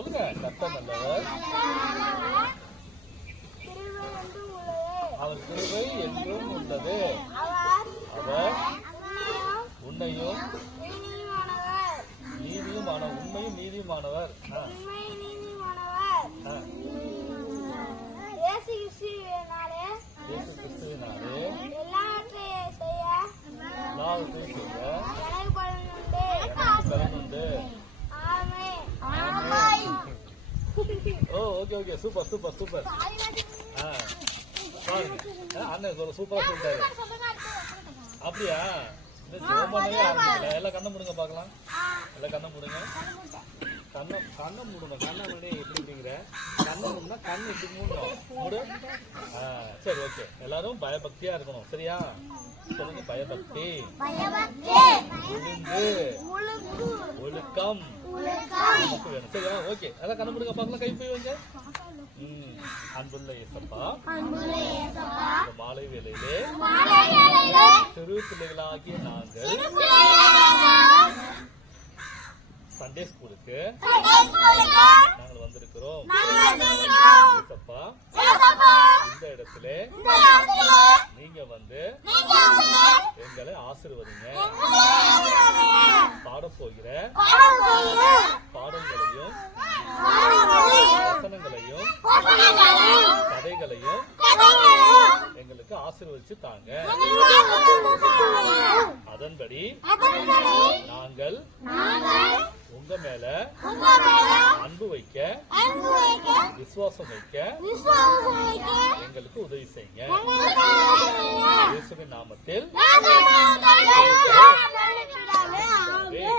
சொல்லுங்க. கர்த்தர் நல்லவர், அவர் கிருபை என்றும் உள்ளது. அவர் உன்னையும் நீதியுமானவர், உண்மையும் நீதியுமானவர். இயேசு கிறிஸ்துவினாலே எல்லாவற்றையும் செய்ய பலன் உண்டு. Okay super super super. அண்ணன் சூப்பரா சொல்லிட்டாரு. அப்படியா? எல்லாம் கண்ணை முடுங்க பாக்கலாம். எல்லாம் கண்ணை முடுங்க. கண்ணை மூடுங்க. கண்ணை முடி எப்படிங்கிற கண்ணை மூடுனா கண்ணு இப்படி மூடணும். மூடு. சரி ஓகே. எல்லாரும் பயபக்தியா இருக்கணும். சரியா? சொல்லுங்க. பயபக்தி, ஒழுங்கு, ஒழுக்கம் வேணும். சரியா? ஓகே. எல்லாம் கண்ணை முடுங்க பாக்கலாம். கை போய் வைங்க. அன்புள்ள இயேசப்பா, மாலை வேளையிலே சிறு பிள்ளைகளாகிய நாங்கள் சண்டே ஸ்கூலுக்கு நாங்கள் வந்திருக்கிறோம். இந்த இடத்துல நீங்க வந்து எங்களை ஆசீர்வதிங்க. பாட போகிற பாடங்களையும் வசனங்களையும் கதைகளையும் எங்களுக்கு ஆசீர்வதிச்சு தாங்க. அதன்படி நாங்கள் உங்க மேல அன்பு வைக்க, விசுவாசம் வைக்க எங்களுக்கு உதவி செய்யுங்க. இயேசுவின் நாமத்தில் ஆமென்.